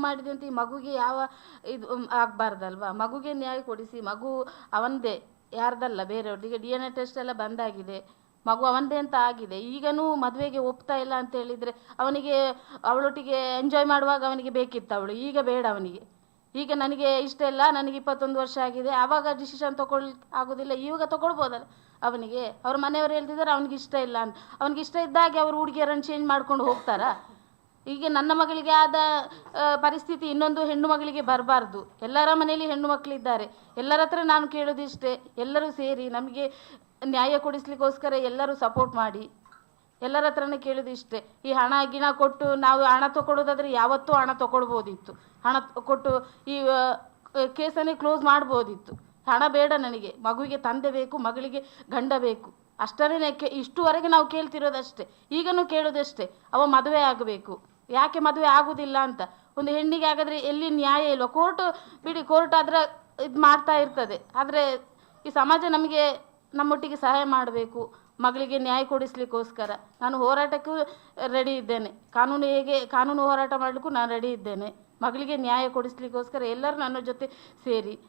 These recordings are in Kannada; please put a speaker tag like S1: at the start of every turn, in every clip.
S1: ಮಾಡಿದೆ ಅಂತ ಈ ಮಗುಗೆ ಯಾವ ಇದು ಆಗಬಾರ್ದಲ್ವಾ? ಮಗುಗೆ ನ್ಯಾಯ ಕೊಡಿಸಿ, ಮಗು ಅವಂದೇ, ಯಾರ್ದಲ್ಲ ಬೇರೆಯವ್ರಿಗೆ ಡಿ ಎನ್ ಎ ಟೆಸ್ಟ್ ಎಲ್ಲ ಬಂದಾಗಿದೆ. ಮಗು ಅವಂದೇ ಅಂತ ಆಗಿದೆ. ಈಗನೂ ಮದುವೆಗೆ ಒಪ್ತಾ ಇಲ್ಲ ಅಂತ ಹೇಳಿದರೆ ಅವನಿಗೆ, ಅವಳೊಟ್ಟಿಗೆ ಎಂಜಾಯ್ ಮಾಡುವಾಗ ಅವನಿಗೆ ಬೇಕಿತ್ತು ಅವಳು. ಈಗ ಬೇಡ ಅವನಿಗೆ. ಈಗ ನನಗೆ ಇಷ್ಟ ಇಲ್ಲ, ನನಗೆ ಇಪ್ಪತ್ತೊಂದು ವರ್ಷ ಆಗಿದೆ. ಆವಾಗ ಡಿಸಿಷನ್ ತಗೊಳ್, ಆಗೋದಿಲ್ಲ. ಇವಾಗ ತಗೊಳ್ಬೋದಲ್ಲ ಅವನಿಗೆ. ಅವ್ರ ಮನೆಯವರು ಹೇಳ್ತಿದ್ದಾರೆ, ಅವ್ನಿಗೆ ಇಷ್ಟ ಇಲ್ಲ ಅಂತ. ಅವ್ನಿಗೆ ಇಷ್ಟ ಇದ್ದಾಗೆ ಅವರು ಹುಡುಗಿಯರನ್ನು ಚೇಂಜ್ ಮಾಡ್ಕೊಂಡು ಹೋಗ್ತಾರಾ? ಈಗ ನನ್ನ ಮಗಳಿಗೆ ಆದ ಪರಿಸ್ಥಿತಿ ಇನ್ನೊಂದು ಹೆಣ್ಣು ಮಗಳಿಗೆ ಬರಬಾರ್ದು. ಎಲ್ಲರ ಮನೆಯಲ್ಲಿ ಹೆಣ್ಣು ಮಕ್ಕಳಿದ್ದಾರೆ ಎಲ್ಲರ ಹತ್ರ ನಾನು ಕೇಳೋದಿಷ್ಟೇ. ಎಲ್ಲರೂ ಸೇರಿ ನಮಗೆ ನ್ಯಾಯ ಕೊಡಿಸ್ಲಿಕ್ಕೋಸ್ಕರ ಎಲ್ಲರೂ ಸಪೋರ್ಟ್ ಮಾಡಿ. ಎಲ್ಲರ ಹತ್ರನೇ ಕೇಳೋದು ಇಷ್ಟೇ ಈ ಹಣ, ಗಿಣ ಕೊಟ್ಟು ನಾವು ಹಣ ತಗೊಳ್ಳೋದಾದ್ರೆ ಯಾವತ್ತೂ ಹಣ ತಗೊಳ್ಬೋದಿತ್ತು. ಹಣ ಕೊಟ್ಟು ಈ ಕೇಸನ್ನೇ ಕ್ಲೋಸ್ ಮಾಡ್ಬೋದಿತ್ತು. ಹಣ ಬೇಡ ನನಗೆ. ಮಗುವಿಗೆ ತಂದೆ ಬೇಕು, ಮಗಳಿಗೆ ಗಂಡ ಬೇಕು. ಅಷ್ಟರೇ ಕೇ, ಇಷ್ಟುವರೆಗೆ ನಾವು ಕೇಳ್ತಿರೋದಷ್ಟೇ. ಈಗನೂ ಕೇಳೋದಷ್ಟೇ. ಅವ ಮದುವೆ ಆಗಬೇಕು. ಯಾಕೆ ಮದುವೆ ಆಗುದಿಲ್ಲ ಅಂತ. ಒಂದು ಹೆಣ್ಣಿಗೆ ಹಾಗಾದ್ರೆ ಎಲ್ಲಿ ನ್ಯಾಯ ಇಲ್ವ? ಕೋರ್ಟ್ ಬಿಡಿ ಕೋರ್ಟ್ ಆದ್ರೆ ಇದು ಮಾಡ್ತಾ ಇರ್ತದೆ. ಆದರೆ ಈ ಸಮಾಜ ನಮಗೆ ನಮ್ಮೊಟ್ಟಿಗೆ ಸಹಾಯ ಮಾಡಬೇಕು. ಮಗಳಿಗೆ ನ್ಯಾಯ ಕೊಡಿಸ್ಲಿಕ್ಕೋಸ್ಕರ. ನಾನು ಹೋರಾಟಕ್ಕೂ ರೆಡಿ ಇದ್ದೇನೆ. ಕಾನೂನು ಹೇಗೆ, ಕಾನೂನು ಹೋರಾಟ ಮಾಡಲಿಕ್ಕೂ ನಾನು ರೆಡಿ ಇದ್ದೇನೆ. ಮಗಳಿಗೆ ನ್ಯಾಯ ಕೊಡಿಸ್ಲಿಕ್ಕೋಸ್ಕರ ಎಲ್ಲರೂ ನನ್ನ ಜೊತೆ ಸೇರಿ.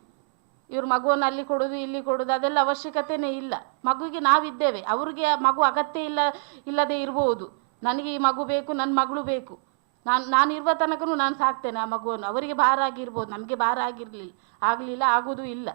S1: ಇವ್ರ ಮಗುವನ್ನು ಅಲ್ಲಿ ಕೊಡೋದು, ಇಲ್ಲಿ ಕೊಡೋದು, ಅದೆಲ್ಲ ಅವಶ್ಯಕತೆನೇ ಇಲ್ಲ. ಮಗುವಿಗೆ ನಾವಿದ್ದೇವೆ. ಅವ್ರಿಗೆ ಮಗು ಅಗತ್ಯ ಇಲ್ಲ, ಇಲ್ಲದೆ ಇರ್ಬೋದು. ನನಗೆ ಈ ಮಗು ಬೇಕು ನನ್ನ ಮಗಳು ಬೇಕು. ನಾನು ನಾನು ಇರುವ ತನಕನೂ ನಾನು ಸಾಕ್ತೇನೆ ಆ ಮಗುವನ್ನು. ಅವರಿಗೆ ಭಾರ ಆಗಿರ್ಬೋದು. ನಮಗೆ ಭಾರ ಆಗಿರಲಿಲ್ಲ, ಆಗಲಿಲ್ಲ, ಆಗೋದು ಇಲ್ಲ.